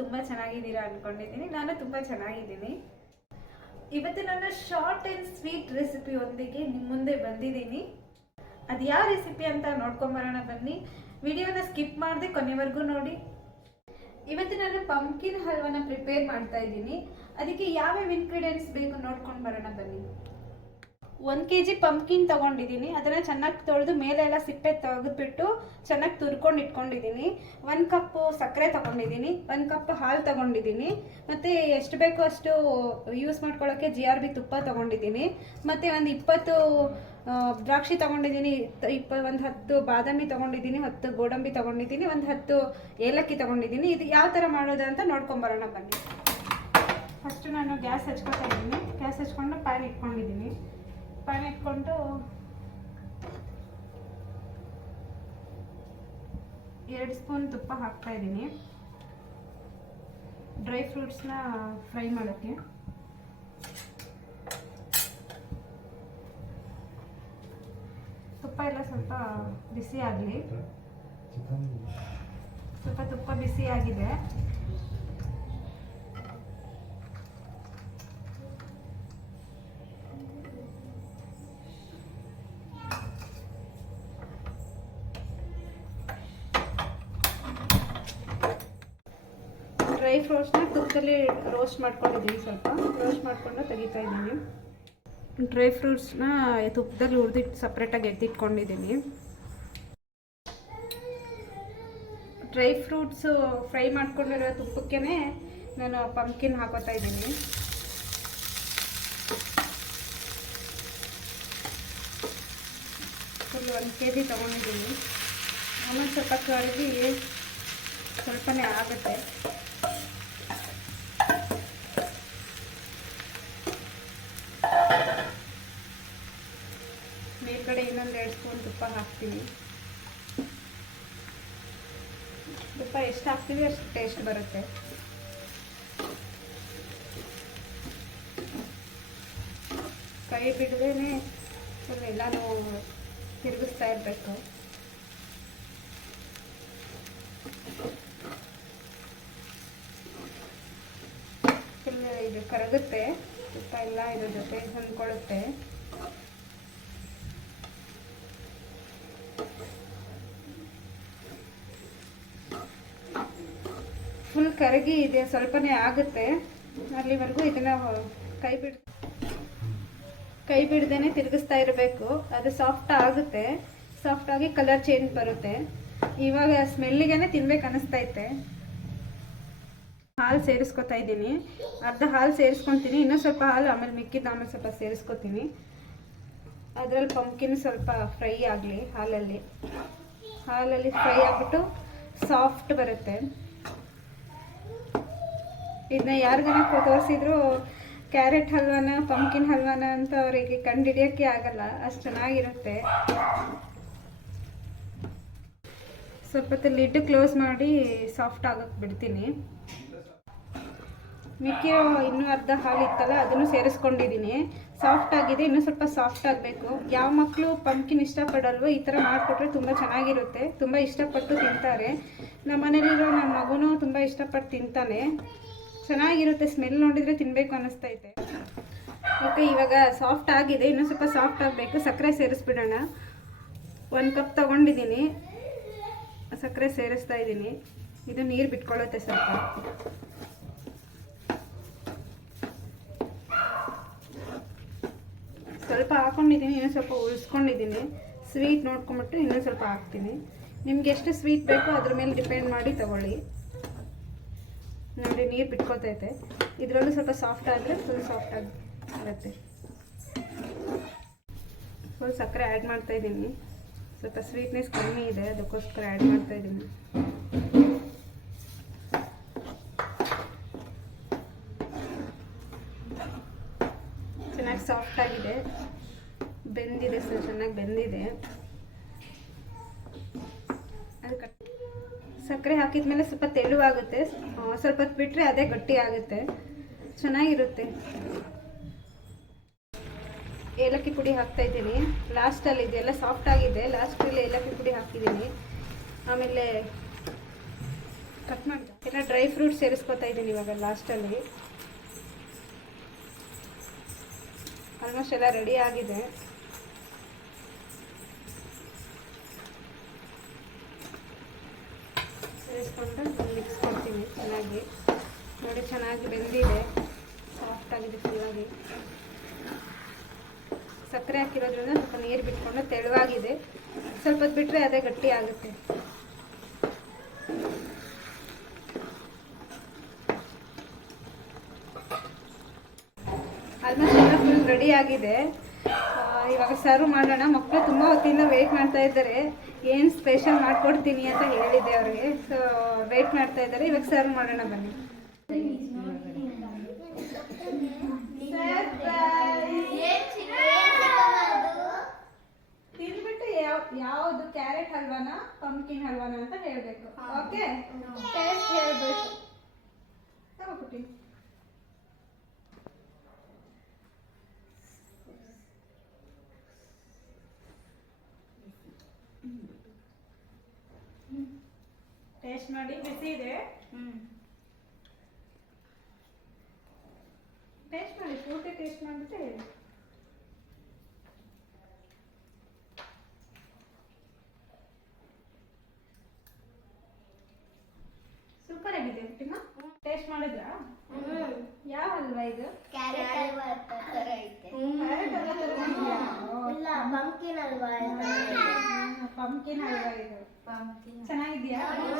ತುಂಬ ಚೆನ್ನಾಗಿದ್ದೀರಾ ಅನ್ಕೊಂಡಿದ್ದೀನಿ. ನಾನು ತುಂಬ ಚೆನ್ನಾಗಿದ್ದೀನಿ. ಇವತ್ತು ನಾನು ಶಾರ್ಟ್ ಆ್ಯಂಡ್ ಸ್ವೀಟ್ ರೆಸಿಪಿ ಒಂದಿಗೆ ನಿಮ್ಮ ಮುಂದೆ ಬಂದಿದ್ದೀನಿ. ಅದು ಯಾವ ರೆಸಿಪಿ ಅಂತ ನೋಡ್ಕೊಂಬರೋಣ ಬನ್ನಿ. ವಿಡಿಯೋನ ಸ್ಕಿಪ್ ಮಾಡದೆ ಕೊನೆವರೆಗೂ ನೋಡಿ. ಇವತ್ತು ನಾನು ಪಂಪ್ಕಿನ್ ಹಲ್ವನ ಪ್ರಿಪೇರ್ ಮಾಡ್ತಾ ಇದ್ದೀನಿ. ಅದಕ್ಕೆ ಯಾವ್ಯಾವ ಇಂಗ್ರೀಡಿಯೆಂಟ್ಸ್ ಬೇಕು ನೋಡ್ಕೊಂಡು ಬರೋಣ ಬನ್ನಿ. ಒಂದು ಕೆ ಜಿ ಪಂಪ್ಕಿನ್ ತೊಗೊಂಡಿದ್ದೀನಿ ಅದನ್ನು ಚೆನ್ನಾಗಿ ತೊಳೆದು ಮೇಲೆ ಎಲ್ಲ ಸಿಪ್ಪೆ ತೆಗೆದ್ಬಿಟ್ಟು ಚೆನ್ನಾಗಿ ತುರ್ಕೊಂಡು ಇಟ್ಕೊಂಡಿದ್ದೀನಿ ಒಂದು ಕಪ್ಪು ಸಕ್ಕರೆ ತೊಗೊಂಡಿದ್ದೀನಿ ಒಂದು ಕಪ್ ಹಾಲು ತೊಗೊಂಡಿದ್ದೀನಿ ಮತ್ತು ಎಷ್ಟು ಬೇಕೋ ಅಷ್ಟು ಯೂಸ್ ಮಾಡ್ಕೊಳ್ಳೋಕ್ಕೆ ಜಿ ಆರ್ ಬಿ ತುಪ್ಪ ತೊಗೊಂಡಿದ್ದೀನಿ ಮತ್ತು ಒಂದು ಇಪ್ಪತ್ತು ದ್ರಾಕ್ಷಿ ತಗೊಂಡಿದ್ದೀನಿ ಇಪ್ಪ, ಒಂದು ಹತ್ತು ಬಾದಾಮಿ ತೊಗೊಂಡಿದ್ದೀನಿ ಹತ್ತು ಗೋಡಂಬಿ ತಗೊಂಡಿದ್ದೀನಿ ಒಂದು ಹತ್ತು ಏಲಕ್ಕಿ ತಗೊಂಡಿದ್ದೀನಿ ಇದು ಯಾವ ಥರ ಮಾಡೋದು ಅಂತ ನೋಡ್ಕೊಂಬರೋಣ ಬನ್ನಿ. ಫಸ್ಟು ನಾನು ಗ್ಯಾಸ್ ಹಚ್ಕೊತಾ ಇದ್ದೀನಿ. ಗ್ಯಾಸ್ ಹಚ್ಕೊಂಡು ಪ್ಯಾನ್ ಇಟ್ಕೊಂಡಿದ್ದೀನಿ ಪ್ಯಾನ್ ಇಟ್ಕೊಂಡು ಎರಡು ಸ್ಪೂನ್ ತುಪ್ಪ ಹಾಕ್ತಾ ಇದ್ದೀನಿ. ಡ್ರೈ ಫ್ರೂಟ್ಸ್ನ ಫ್ರೈ ಮಾಡೋಕ್ಕೆ. ತುಪ್ಪ ಎಲ್ಲ ಸ್ವಲ್ಪ ಬಿಸಿ ಆಗಲಿ. ಸ್ವಲ್ಪ ತುಪ್ಪ ಬಿಸಿ ಆಗಿದೆ. ಡ್ರೈ ಫ್ರೂಟ್ಸ್ನ ತುಪ್ಪದಲ್ಲಿ ರೋಸ್ಟ್ ಮಾಡ್ಕೊಂಡಿದ್ದೀನಿ ಸ್ವಲ್ಪ. ರೋಸ್ಟ್ ಮಾಡಿಕೊಂಡು ತೆಗಿತಾ ಇದ್ದೀನಿ ಡ್ರೈ ಫ್ರೂಟ್ಸ್ನ ತುಪ್ಪದಲ್ಲಿ ಹುರಿದಿಟ್ಟು ಸಪ್ರೇಟಾಗಿ ಎತ್ತಿಟ್ಕೊಂಡಿದ್ದೀನಿ ಡ್ರೈ ಫ್ರೂಟ್ಸು ಫ್ರೈ ಮಾಡ್ಕೊಂಡಿರೋ ತುಪ್ಪಕ್ಕೇ ನಾನು ಪಂಪ್ಕಿನ್ ಹಾಕೋತಾ ಇದ್ದೀನಿ. ಒಂದು ಕೆ ಜಿ ತೊಗೊಂಡಿದ್ದೀನಿ. ಆಮೇಲೆ ಸ್ವಲ್ಪ ಕರಗಿ ಸ್ವಲ್ಪನೇ ಆಗುತ್ತೆ. ಮೇಲ್ಗಡೆ ಇನ್ನೊಂದು ಎರಡು ಸ್ಪೂನ್ ತುಪ್ಪ ಹಾಕ್ತೀನಿ. ತುಪ್ಪ ಎಷ್ಟು ಹಾಕ್ತೀವಿ ಅಷ್ಟು ಟೇಸ್ಟ್ ಬರುತ್ತೆ. ಕೈ ಸ್ವಲ್ಪ ಎಲ್ಲನೂ ತಿರುಗಿಸ್ತಾ ಇರಬೇಕು ಫುಲ್ ಇದು ಕರಗುತ್ತೆ ತುಪ್ಪ ಎಲ್ಲ ಇದ್ರ ಜೊತೆ ಹೊಂದ್ಕೊಳ್ಳುತ್ತೆ. ಫುಲ್ ಕರಗಿ ಇದೆ, ಸ್ವಲ್ಪನೇ ಆಗುತ್ತೆ. ಅಲ್ಲಿವರೆಗೂ ಇದನ್ನ ಕೈ ಬಿಡ್, ಕೈ ಬಿಡ್ದೇನೆ ತಿರುಗಿಸ್ತಾ ಇರಬೇಕು. ಅದು ಸಾಫ್ಟ್ ಆಗುತ್ತೆ. ಸಾಫ್ಟ್ ಆಗಿ ಕಲರ್ ಚೇಂಜ್ ಬರುತ್ತೆ. ಇವಾಗ ಸ್ಮೆಲ್ಲಿಗೆ ತಿನ್ಬೇಕು ಅನಿಸ್ತೈತೆ ಹಾಲು ಸೇರಿಸ್ಕೊತಾ ಇದ್ದೀನಿ. ಅರ್ಧ ಹಾಲು ಸೇರಿಸ್ಕೊತೀನಿ ಇನ್ನೂ ಸ್ವಲ್ಪ ಹಾಲು ಆಮೇಲೆ ಮಿಕ್ಕಿದ್ದು ಆಮೇಲೆ ಸ್ವಲ್ಪ ಸೇರಿಸ್ಕೊತೀನಿ. ಅದರಲ್ಲಿ ಪಂಪ್ಕಿನ್ ಸ್ವಲ್ಪ ಫ್ರೈ ಆಗಲಿ ಹಾಲಲ್ಲಿ. ಹಾಲಲ್ಲಿ ಫ್ರೈ ಆಗಿಬಿಟ್ಟು ಸಾಫ್ಟ್ ಬರುತ್ತೆ. ಇದನ್ನ ಯಾರಿಗಾನ ತೋರಿಸಿದ್ರು ಕ್ಯಾರೆಟ್ ಹಲ್ವಾನ ಪಂಪ್ಕಿನ್ ಹಲ್ವಾನ ಅಂತ ಅವರಿಗೆ ಕಂಡುಹಿಡಿಯೋಕ್ಕೆ ಆಗಲ್ಲ, ಅಷ್ಟು ಚೆನ್ನಾಗಿರುತ್ತೆ. ಸ್ವಲ್ಪ ಲಿಡ್ ಕ್ಲೋಸ್ ಮಾಡಿ ಸಾಫ್ಟ್ ಆಗಕ್ಕೆ ಬಿಡ್ತೀನಿ. ಮಿಕ್ಕಿರೋ ಇನ್ನೂ ಅರ್ಧ ಹಾಲು ಇತ್ತಲ್ಲ, ಅದನ್ನು ಸೇರಿಸ್ಕೊಂಡಿದ್ದೀನಿ. ಸಾಫ್ಟ್ ಆಗಿದೆ, ಇನ್ನೂ ಸ್ವಲ್ಪ ಸಾಫ್ಟ್ ಆಗಬೇಕು. ಯಾವ ಮಕ್ಕಳು ಪಂಪ್ಕಿನ್ ಇಷ್ಟಪಡಲ್ವೋ ಈ ಥರ ಮಾಡಿಕೊಟ್ರೆ ತುಂಬ ಚೆನ್ನಾಗಿರುತ್ತೆ. ತುಂಬ ಇಷ್ಟಪಟ್ಟು ತಿಂತಾರೆ. ನಮ್ಮ ಮನೇಲಿರೋ ನನ್ನ ಮಗುನೂ ತುಂಬ ಇಷ್ಟಪಟ್ಟು ತಿಂತಾನೆ. ಚೆನ್ನಾಗಿರುತ್ತೆ ಸ್ಮೆಲ್ ನೋಡಿದರೆ ತಿನ್ನಬೇಕು ಅನ್ನಿಸ್ತೈತೆ. ಓಕೆ ಇವಾಗ ಸಾಫ್ಟ್ ಆಗಿದೆ, ಇನ್ನೂ ಸ್ವಲ್ಪ ಸಾಫ್ಟ್ ಆಗಬೇಕು. ಸಕ್ಕರೆ ಸೇರಿಸ್ಬಿಡೋಣ. ಒಂದು ಕಪ್ ತೊಗೊಂಡಿದ್ದೀನಿ. ಸಕ್ಕರೆ ಸೇರಿಸ್ತಾ ಇದ್ದೀನಿ. ಇದು ನೀರು ಬಿಟ್ಕೊಳ್ಳುತ್ತೆ ಸ್ವಲ್ಪ. ಸ್ವಲ್ಪ ಹಾಕೊಂಡಿದ್ದೀನಿ ಇನ್ನೂ ಸ್ವಲ್ಪ ಉಳಿಸ್ಕೊಂಡಿದ್ದೀನಿ. ಸ್ವೀಟ್ ನೋಡ್ಕೊಂಬಿಟ್ಟು ಇನ್ನೂ ಸ್ವಲ್ಪ ಹಾಕ್ತೀನಿ. ನಿಮ್ಗೆ ಎಷ್ಟು ಸ್ವೀಟ್ ಬೇಕೋ ಅದ್ರ ಮೇಲೆ ಡಿಪೆಂಡ್ ಮಾಡಿ ತಗೊಳ್ಳಿ. ನೋಡಿ, ನೀರು ಬಿಟ್ಕೊತೈತೆ. ಇದರಲ್ಲೂ ಸ್ವಲ್ಪ ಸಾಫ್ಟ್ ಆದರೆ ಫುಲ್ ಸಾಫ್ಟ್ ಆಗಿ ಆಗುತ್ತೆ ಫುಲ್ ಸಕ್ಕರೆ ಆ್ಯಡ್ ಮಾಡ್ತಾ ಇದ್ದೀನಿ ಸ್ವಲ್ಪ ಸ್ವೀಟ್ನೆಸ್ ಕಮ್ಮಿ ಇದೆ, ಅದಕ್ಕೋಸ್ಕರ ಆ್ಯಡ್ ಮಾಡ್ತಾ ಇದ್ದೀನಿ ಚೆನ್ನಾಗಿ ಸಾಫ್ಟ್ ಆಗಿದೆ ಬೆಂದಿದೆ ಸರ್ ಚೆನ್ನಾಗಿ ಬೆಂದಿದೆ. ಸಕ್ಕರೆ ಹಾಕಿದ ಮೇಲೆ ಸ್ವಲ್ಪ ತೆಳುವಾಗುತ್ತೆ. ಸ್ವಲ್ಪ ಹೊತ್ತು ಬಿಟ್ಟರೆ ಅದೇ ಗಟ್ಟಿ ಆಗುತ್ತೆ ಚೆನ್ನಾಗಿರುತ್ತೆ. ಏಲಕ್ಕಿ ಪುಡಿ ಹಾಕ್ತಾ ಇದ್ದೀನಿ. ಲಾಸ್ಟಲ್ಲಿ ಇದೆಲ್ಲ ಸಾಫ್ಟ್ ಆಗಿದೆ. ಲಾಸ್ಟಲ್ಲಿ ಏಲಕ್ಕಿ ಪುಡಿ ಹಾಕಿದ್ದೀನಿ. ಆಮೇಲೆ ಕಟ್ ಮಾಡಿ ಎಲ್ಲ ಡ್ರೈ ಫ್ರೂಟ್ ಸೇರಿಸ್ಕೊತಾ ಇದ್ದೀನಿ ಇವಾಗ ಲಾಸ್ಟಲ್ಲಿ ಆಲ್ಮೋಸ್ಟ್ ಎಲ್ಲ ರೆಡಿ ಆಗಿದೆ. ಸೇರಿಸ್ಕೊಂಡು ಮಿಕ್ಸ್ ಕೊಡ್ತೀನಿ ಚೆನ್ನಾಗಿ. ನೋಡಿ ಚೆನ್ನಾಗಿ ಬೆಂದಿದೆ. ಸಾಫ್ಟ್ ಆಗಿದೆ ಫುಲ್ಲಾಗಿ ಸಕ್ಕರೆ ಹಾಕಿರೋದ್ರಿಂದ ಸ್ವಲ್ಪ ನೀರು ಬಿಟ್ಕೊಂಡು ತೆಳುವಾಗಿದೆ. ಸ್ವಲ್ಪ ಬಿಟ್ಟರೆ ಅದೇ ಗಟ್ಟಿ ಆಗುತ್ತೆ. ಎಲ್ಲ ಫುಲ್ ರೆಡಿ ಆಗಿದೆ. ಇವಾಗ ಸರ್ವ್ ಮಾಡೋಣ. ಮಕ್ಕಳು ತುಂಬ ಹೊತ್ತಿಂದ ವೆಯ್ಟ್ ಮಾಡ್ತಾ ಇದ್ದಾರೆ. ಏನು ಸ್ಪೆಷಲ್ ಮಾಡ್ಕೊಡ್ತೀನಿ ಅಂತ ಹೇಳಿದ್ದೆ ಅವ್ರಿಗೆ. ಸೊ ವೆಯ್ಟ್ ಮಾಡ್ತಾ ಇದ್ದಾರೆ. ಇವಾಗ ಸರ್ವ್ ಮಾಡೋಣ ಬನ್ನಿ. ಯಾವ್ದು ಯಾವ, ಯಾವುದು ಕ್ಯಾರೆಟ್ ಹಲ್ವಾನ ಪಂಪ್ಕಿನ್ ಹಲ್ವಾನ ಅಂತ ಹೇಳಬೇಕು. ಓಕೆ ಟೇಸ್ಟ್ ಹೇಳಬೇಕು. ಟೇಸ್ಟ್ ಮಾಡಿ ಬಿಸಿ ಇದೆ. ಟೇಸ್ಟ್ ಮಾಡಿ ಪೂರ್ತಿ ಟೇಸ್ಟ್ ಮಾಡಿಬಿಟ್ಟು ಹೇಳಿ. ಸೂಪರ್ ಆಗಿದೆ ಟಿಮ್ಮ ಟೇಸ್ಟ್ ಮಾಡಿದ್ರಾ? ಯಾವ ಹಲ್ವಾ ಇದು? ಕ್ಯಾರೆಟ್ ಹಲ್ವಾ ತರ ಐತೆ? ಇಲ್ಲ ಪಂಪ್ಕಿನ್ ಹಲ್ವಾ ಪಂಪ್ಕಿನ್ ಹಲ್ವಾ ಇದು. ಚೆನ್ನಾಗಿದ್ಯಾ? ಚೆನ್ನಾಗಿದೆ